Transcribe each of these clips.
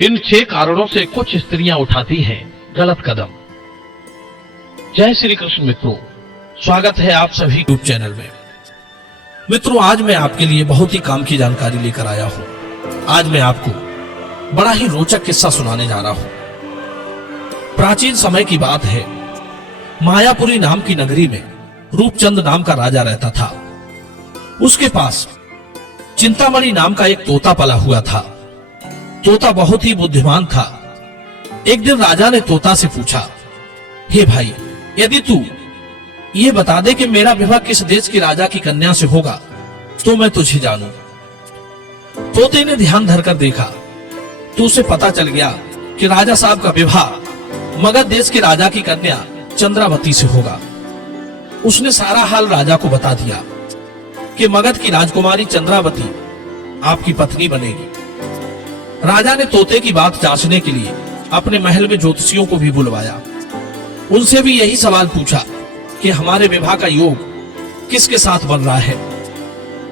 इन 6 कारणों से कुछ स्त्रियां उठाती हैं गलत कदम। जय श्री कृष्ण मित्रों, स्वागत है आप सभी यूट्यूब चैनल में। मित्रों, आज मैं आपके लिए बहुत ही काम की जानकारी लेकर आया हूं। आज मैं आपको बड़ा ही रोचक किस्सा सुनाने जा रहा हूं। प्राचीन समय की बात है। मायापुरी नाम की नगरी में रूपचंद नाम का राजा रहता था। उसके पास चिंतामणि नाम का एक तोता पला हुआ था। तोता बहुत ही बुद्धिमान था। एक दिन राजा ने तोता से पूछा, हे भाई, यदि तू ये बता दे कि मेरा विवाह किस देश के राजा की कन्या से होगा तो मैं तुझे जानूं। तोते ने ध्यान धरकर देखा तो उसे पता चल गया कि राजा साहब का विवाह मगध देश के राजा की कन्या चंद्रावती से होगा। उसने सारा हाल राजा को बता दिया कि मगध की राजकुमारी चंद्रावती आपकी पत्नी बनेगी। राजा ने तोते की बात जांचने के लिए अपने महल में ज्योतिषियों को भी बुलवाया। उनसे भी यही सवाल पूछा कि हमारे विवाह का योग किसके साथ बन रहा है।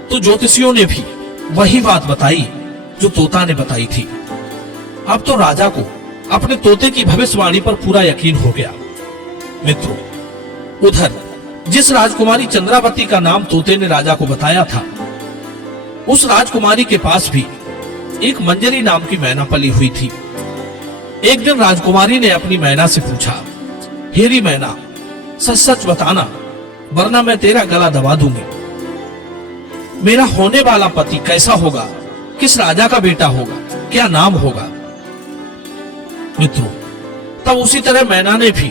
तो ज्योतिषियों ने भी वही बात बताई जो तोता ने बताई थी। अब तो राजा को अपने तोते की भविष्यवाणी पर पूरा यकीन हो गया। मित्रों, उधर जिस राजकुमारी चंद्रावती का नाम तोते ने राजा को बताया था, उस राजकुमारी के पास भी एक मंजरी नाम की मैना पली हुई थी। एक दिन राजकुमारी ने अपनी मैना से पूछा, हेरी मैना, सच सच बताना, वरना मैं तेरा गला दबा दूंगी। मेरा होने वाला पति कैसा होगा, किस राजा का बेटा होगा, क्या नाम होगा। मित्रों, तब उसी तरह मैना ने भी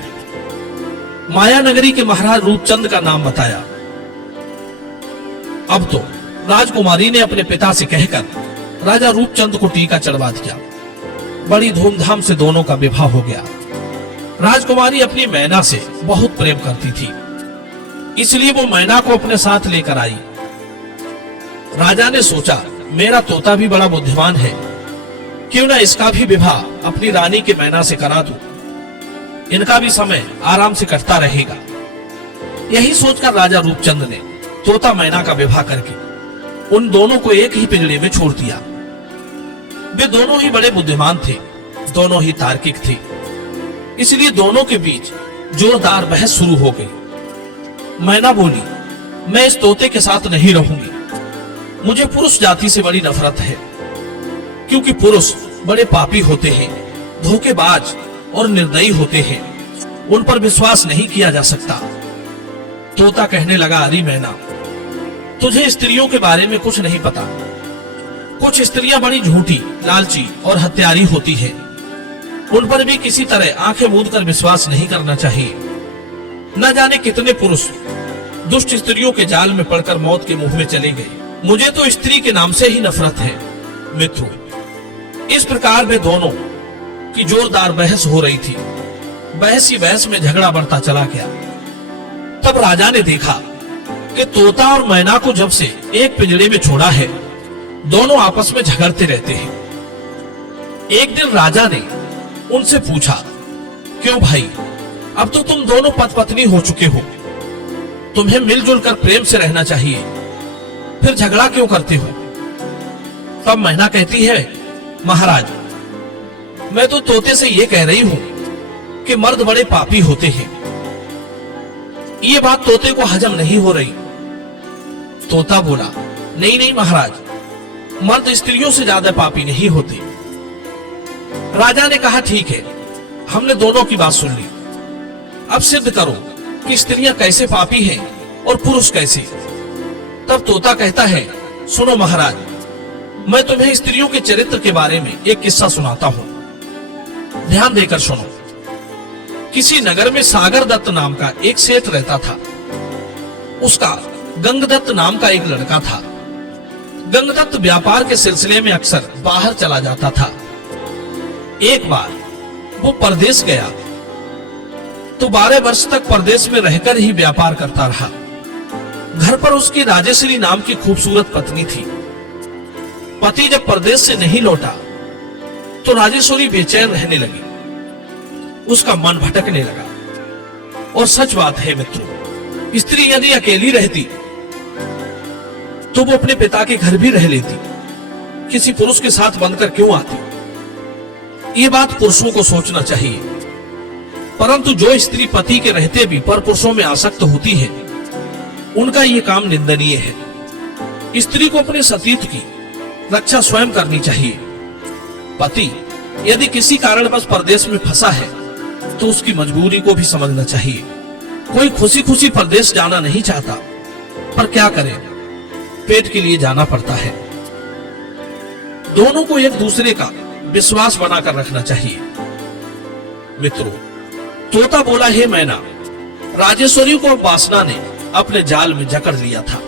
माया नगरी के महाराज रूपचंद का नाम बताया। अब तो राजकुमारी ने अपने पिता से कहकर राजा रूपचंद को टीका चढ़वा दिया। बड़ी धूमधाम से दोनों का विवाह हो गया। राजकुमारी अपनी मैना से बहुत प्रेम करती थी, इसलिए वो मैना को अपने साथ लेकर आई। राजा ने सोचा, मेरा तोता भी बड़ा बुद्धिमान है, क्यों ना इसका भी विवाह अपनी रानी के मैना से करा दूं। इनका भी समय आराम से कटता रहेगा। यही सोचकर राजा रूपचंद ने तोता मैना का विवाह करके उन दोनों को एक ही पिंजड़े में छोड़ दिया। वे दोनों ही बड़े बुद्धिमान थे, दोनों ही तार्किक थे, इसलिए दोनों के बीच जोरदार बहस शुरू हो गई। मैना बोली, मैं इस तोते के साथ नहीं रहूंगी। मुझे पुरुष जाति से बड़ी नफरत है, क्योंकि पुरुष बड़े पापी होते हैं, धोखेबाज और निर्दयी होते हैं। उन पर विश्वास नहीं किया जा सकता। तोता कहने लगा, अरे मैना, तुझे स्त्रियों के बारे में कुछ नहीं पता। कुछ स्त्रियां बड़ी झूठी, लालची और हत्यारी होती हैं। उन पर भी किसी तरह आंखें मूंद कर विश्वास नहीं करना चाहिए। न जाने कितने पुरुष दुष्ट स्त्रियों के जाल में पड़कर मौत के मुंह में चले गए। मुझे तो स्त्री के नाम से ही नफरत है। मित्रों, इस प्रकार वे दोनों की जोरदार बहस हो रही थी। बहस ही बहस में झगड़ा बढ़ता चला गया। तब राजा ने देखा कि तोता और मैना को जब से एक पिंजड़े में छोड़ा है, दोनों आपस में झगड़ते रहते हैं। एक दिन राजा ने उनसे पूछा, क्यों भाई, अब तो तुम दोनों पति पत्नी हो चुके हो, तुम्हें मिलजुल कर प्रेम से रहना चाहिए, फिर झगड़ा क्यों करते हो। तब मैना कहती है, महाराज, मैं तो तोते से ये कह रही हूं कि मर्द बड़े पापी होते हैं। ये बात तोते को हजम नहीं हो रही। तोता बोला, नहीं नहीं महाराज, मर्द स्त्रियों से ज्यादा पापी नहीं होते। राजा ने कहा, ठीक है, हमने दोनों की बात सुन ली। अब सिद्ध करो कि स्त्रियां कैसे पापी हैं और पुरुष कैसे। तब तोता कहता है, सुनो महाराज, मैं तुम्हें स्त्रियों के चरित्र के बारे में एक किस्सा सुनाता हूं। ध्यान देकर सुनो। किसी नगर में सागर दत्त नाम का एक सेठ रहता था। उसका गंगदत्त नाम का एक लड़का था। गंगदत्त व्यापार के सिलसिले में अक्सर बाहर चला जाता था। एक बार वो परदेश गया तो 12 वर्ष तक परदेश में रहकर ही व्यापार करता रहा। घर पर उसकी राजेश्वरी नाम की खूबसूरत पत्नी थी। पति जब परदेश से नहीं लौटा तो राजेश्वरी बेचैन रहने लगी। उसका मन भटकने लगा। और सच बात है मित्रों, स्त्री यदि अकेली रहती तो वो अपने पिता के घर भी रह लेती, किसी पुरुष के साथ बनकर क्यों आती। ये बात पुरुषों को सोचना चाहिए, परंतु जो स्त्री पति के रहते भी पर पुरुषों में आसक्त होती है, उनका ये काम निंदनीय है। स्त्री को अपने सतीत्व की रक्षा स्वयं करनी चाहिए। पति यदि किसी कारणवश परदेश में फंसा है तो उसकी मजबूरी को भी समझना चाहिए। कोई खुशी खुशी परदेश जाना नहीं चाहता, पर क्या करें, पेट के लिए जाना पड़ता है। दोनों को एक दूसरे का विश्वास बनाकर रखना चाहिए। मित्रों, तोता बोला, हे मैना, राजेश्वरी को वासना ने अपने जाल में जकड़ लिया था।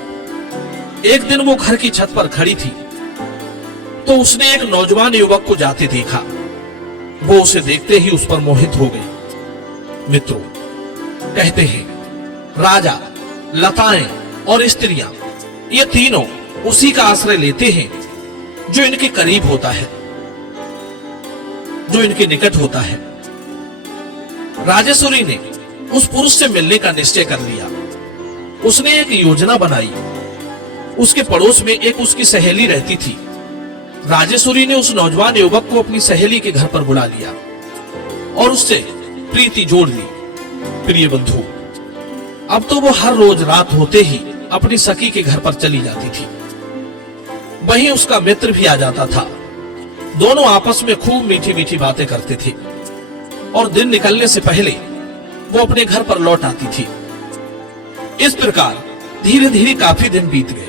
एक दिन वो घर की छत पर खड़ी थी तो उसने एक नौजवान युवक को जाते देखा। वो उसे देखते ही उस पर मोहित हो गई। मित्रों, कहते हैं राजा, लताएं और स्त्रियां, ये तीनों उसी का आश्रय लेते हैं जो इनके करीब होता है, जो इनके निकट होता है। राजेश्वरी ने उस पुरुष से मिलने का निश्चय कर लिया। उसने एक योजना बनाई। उसके पड़ोस में एक उसकी सहेली रहती थी। राजेश्वरी ने उस नौजवान युवक को अपनी सहेली के घर पर बुला लिया और उससे प्रीति जोड़ ली। प्रिय बंधु, अब तो वो हर रोज रात होते ही अपनी सखी के घर पर चली जाती थी। वहीं उसका मित्र भी आ जाता था। दोनों आपस में खूब मीठी मीठी बातें करते थे और दिन निकलने से पहले वो अपने घर पर लौट आती थी। इस प्रकार धीरे धीरे काफी दिन बीत गए।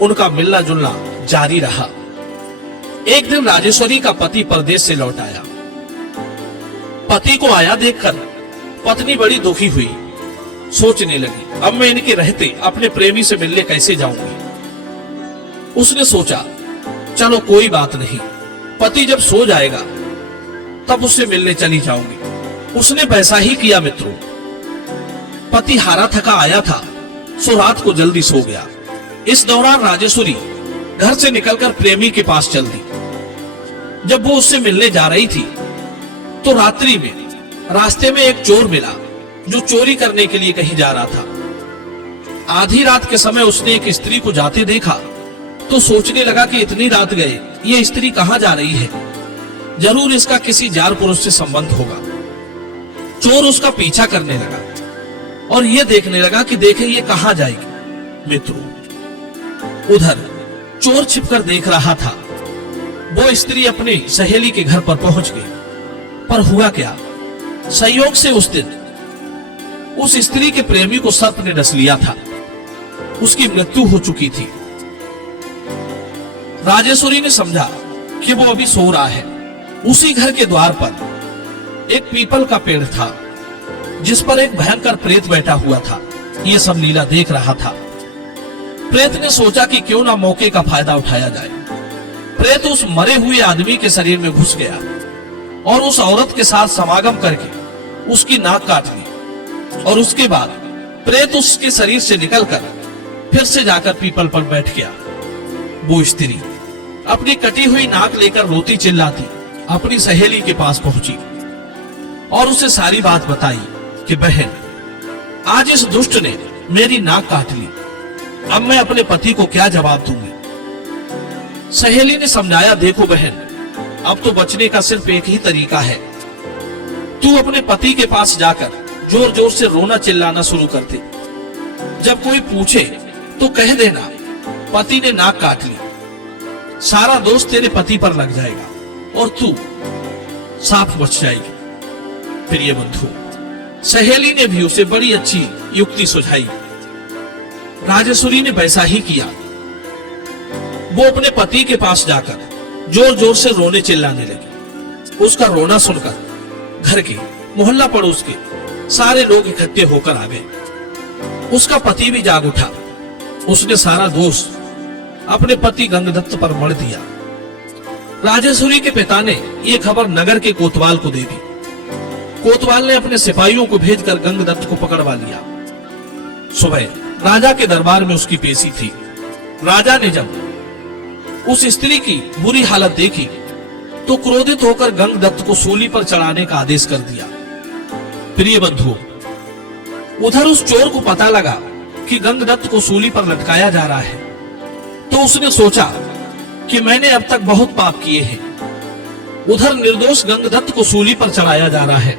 उनका मिलना जुलना जारी रहा। एक दिन राजेश्वरी का पति परदेश से लौट आया। पति को आया देखकर पत्नी बड़ी दुखी हुई। सोचने लगी, अब मैं इनके रहते अपने प्रेमी से मिलने कैसे जाऊंगी। उसने सोचा, चलो कोई बात नहीं, पति जब सो जाएगा तब उससे मिलने चली जाऊंगी। उसने वैसा ही किया। मित्रों, पति हारा थका आया था, सो रात को जल्दी सो गया। इस दौरान राजेश्वरी घर से निकलकर प्रेमी के पास चल दी। जब वो उससे मिलने जा रही थी तो रात्रि में रास्ते में एक चोर मिला जो चोरी करने के लिए कहीं जा रहा था। आधी रात के समय उसने एक स्त्री को जाते देखा तो सोचने लगा कि इतनी रात गए ये स्त्री कहां जा रही है, जरूर इसका किसी जार पुरुष से संबंध होगा। चोर उसका पीछा करने लगा और ये देखने लगा कि देखे ये कहां जाएगी। मित्रों, उधर चोर छिपकर देख रहा था। वो स्त्री अपनी सहेली के घर पर पहुंच गई, पर हुआ क्या, संयोग से उस दिन उस स्त्री के प्रेमी को सर्प ने डस लिया था। उसकी मृत्यु हो चुकी थी। राजेश्वरी ने समझा कि वो अभी सो रहा है। उसी घर के द्वार पर एक पीपल का पेड़ था जिस पर एक भयंकर प्रेत बैठा हुआ था। ये सब लीला देख रहा था। प्रेत ने सोचा कि क्यों ना मौके का फायदा उठाया जाए। प्रेत उस मरे हुए आदमी के शरीर में घुस गया और उस औरत के साथ समागम करके उसकी नाक काट ली और उसके बाद प्रेत उसके शरीर से निकलकर फिर से जाकर पीपल पर बैठ गया। वो स्त्री अपनी कटी हुई नाक लेकर रोती चिल्लाती अपनी सहेली के पास पहुंची और उसे सारी बात बताई कि बहन, आज इस दुष्ट ने मेरी नाक काट ली, अब मैं अपने पति को क्या जवाब दूंगी। सहेली ने समझाया, देखो बहन, अब तो बचने का सिर्फ एक ही तरीका है। तू अपने पति के पास जाकर जोर जोर से रोना चिल्लाना शुरू कर दे। जब कोई पूछे तो कह देना पति ने नाक काट ली। सारा दोष तेरे पति पर लग जाएगा और तू साफ बच जाएगी। प्रिय बंधु, सहेली ने भी उसे बड़ी अच्छी युक्ति सुझाई। राजेश्वरी ने वैसा ही किया। वो अपने पति के पास जाकर जोर जोर से रोने चिल्लाने लगी। उसका रोना सुनकर घर के मोहल्ला पड़ोस के सारे लोग इकट्ठे होकर आ गए। उसका पति भी जाग उठा। उसने सारा दोष अपने पति गंगदत्त पर मढ़ दिया। राजेश्वरी के पिता ने यह खबर नगर के कोतवाल को दे दी। कोतवाल ने अपने सिपाहियों को भेजकर गंगदत्त को पकड़वा लिया। सुबह राजा के दरबार में उसकी पेशी थी। राजा ने जब उस स्त्री की बुरी हालत देखी तो क्रोधित होकर गंगदत्त को सूली पर चढ़ाने का आदेश कर दिया। प्रिय बंधुओं, उधर उस चोर को पता लगा कि गंगदत्त को सूली पर लटकाया जा रहा है तो उसने सोचा कि मैंने अब तक बहुत पाप किए हैं। उधर निर्दोष गंगदत्त को सूली पर चढ़ाया जा रहा है।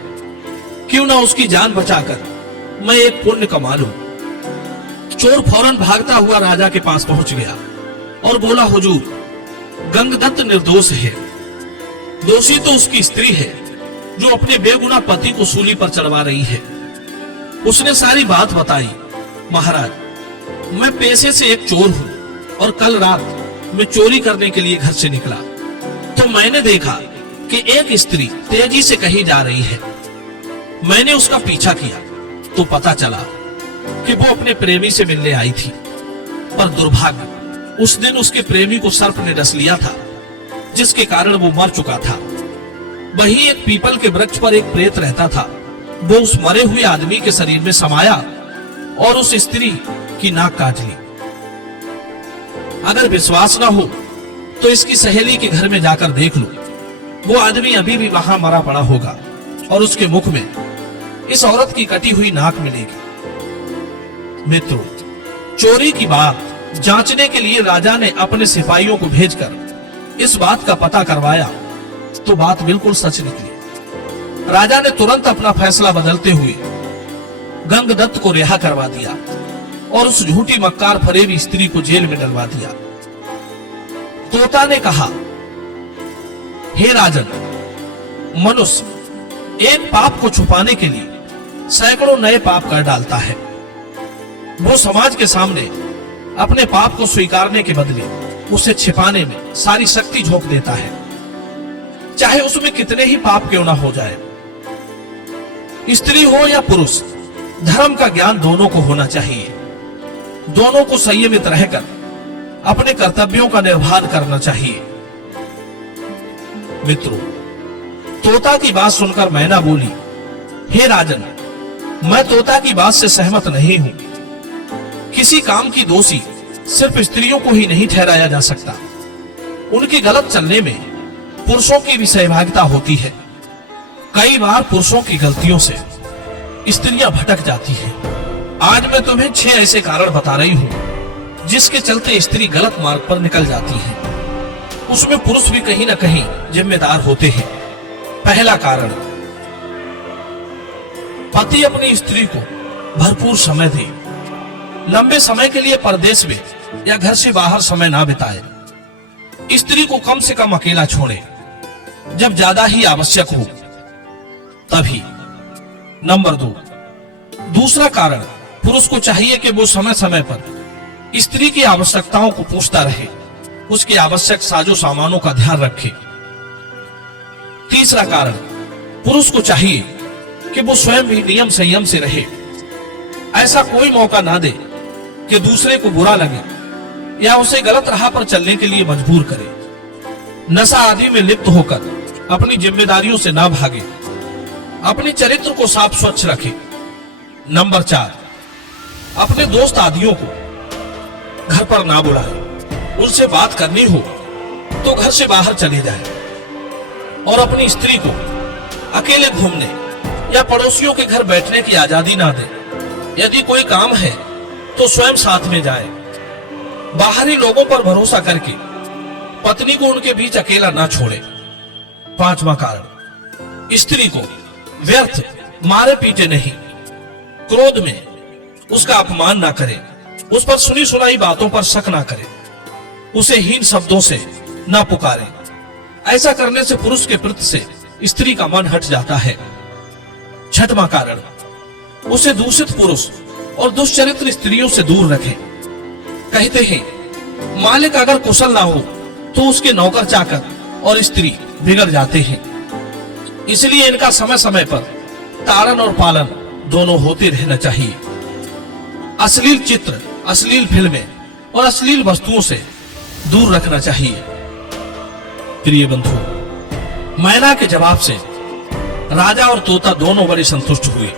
क्यों ना उसकी जान बचाकर मैं एक पुण्य कमा लूं। चोर फौरन भागता हुआ राजा के पास पहुंच गया और बोला, हुजूर, गंगदत्त निर्दोष है। दोषी तो उसकी स्त्री है जो अपने बेगुनाह पति को सूली पर चढ़वा रही है। उसने सारी बात बताई। महाराज, मैं पेशे से एक चोर हूं और कल रात मैं चोरी करने के लिए घर से निकला तो मैंने देखा कि एक स्त्री तेजी से कहीं जा रही है। मैंने उसका पीछा किया तो पता चला कि वो अपने प्रेमी से मिलने आई थी, पर दुर्भाग्य उस दिन उसके प्रेमी को सर्प ने डस लिया था, जिसके कारण वो मर चुका था। वहीं एक पीपल के वृक्ष पर एक प्रेत रहता था। वो उस मरे हुए आदमी के शरीर में समाया और उस स्त्री की नाक काट ली। अगर विश्वास ना हो तो इसकी सहेली के घर में जाकर देख लो, वो आदमी अभी भी वहां मरा पड़ा होगा और उसके मुख में इस औरत की कटी हुई नाक मिलेगी। मित्रों, चोरी की बात जांचने के लिए राजा ने अपने सिपाहियों को भेजकर इस बात का पता करवाया तो बात बिल्कुल सच निकली। राजा ने तुरंत अपना फैसला बदलते हुए गंगदत्त को रिहा करवा दिया और उस झूठी मक्कार फरेबी स्त्री को जेल में डलवा दिया। तोता ने कहा, हे राजन, मनुष्य एक पाप को छुपाने के लिए सैकड़ों नए पाप कर डालता है। वो समाज के सामने अपने पाप को स्वीकारने के बदले उसे छिपाने में सारी शक्ति झोंक देता है, चाहे उसमें कितने ही पाप क्यों ना हो जाए। स्त्री हो या पुरुष, धर्म का ज्ञान दोनों को होना चाहिए। दोनों को संयमित रहकर अपने कर्तव्यों का निर्वहन करना चाहिए। मित्रों, तोता की बात सुनकर मैना बोली, हे राजन, मैं तोता की बात से सहमत नहीं हूं। किसी काम की दोषी सिर्फ स्त्रियों को ही नहीं ठहराया जा सकता। उनके गलत चलने में पुरुषों की भी सहभागिता होती है। कई बार पुरुषों की गलतियों से स्त्रियां भटक जाती हैं। आज मैं तुम्हें 6 ऐसे कारण बता रही हूं जिसके चलते स्त्री गलत मार्ग पर निकल जाती है। उसमें पुरुष भी कहीं ना कहीं जिम्मेदार होते हैं। पहला कारण, पति अपनी स्त्री को भरपूर समय दे। लंबे समय के लिए परदेश में या घर से बाहर समय ना बिताए। स्त्री को कम से कम अकेला छोड़े। जब ज्यादा ही आवश्यक हो तभी। नंबर 2, दूसरा कारण, पुरुष को चाहिए कि वो समय समय पर स्त्री की आवश्यकताओं को पूछता रहे, उसके आवश्यक साजो सामानों का ध्यान रखे। तीसरा कारण, पुरुष को चाहिए कि वो स्वयं भी नियम संयम से रहे। ऐसा कोई मौका ना दे कि दूसरे को बुरा लगे या उसे गलत राह पर चलने के लिए मजबूर करे। नशा आदि में लिप्त होकर अपनी जिम्मेदारियों से ना भागे। अपने चरित्र को साफ स्वच्छ रखे। नंबर 4, अपने दोस्त आदियों को घर पर ना बुलाए। उनसे बात करनी हो तो घर से बाहर चले जाए और अपनी स्त्री को अकेले घूमने या पड़ोसियों के घर बैठने की आजादी ना दे। यदि कोई काम है तो स्वयं साथ में जाए। बाहरी लोगों पर भरोसा करके पत्नी को उनके बीच अकेला ना छोड़े। 5वां कारण, स्त्री को व्यर्थ मारे पीटे नहीं, क्रोध में उसका अपमान ना करे, उस पर सुनी सुनाई बातों पर शक ना करे, उसे हीन शब्दों से ना पुकारे। ऐसा करने से पुरुष के प्रति से स्त्री का मन हट जाता है। 6वां कारण, उसे दूषित पुरुष और दुष्चरित्र स्त्रियों से दूर रखें। कहते हैं, मालिक अगर कुशल ना हो तो उसके नौकर चाकर और स्त्री बिगड़ जाते हैं। इसलिए इनका समय समय पर ताड़न और पालन दोनों होते रहना चाहिए। अश्लील चित्र, अश्लील फिल्में और अश्लील वस्तुओं से दूर रखना चाहिए। प्रिय बंधु, मैना के जवाब से राजा और तोता दोनों बड़े संतुष्ट हुए।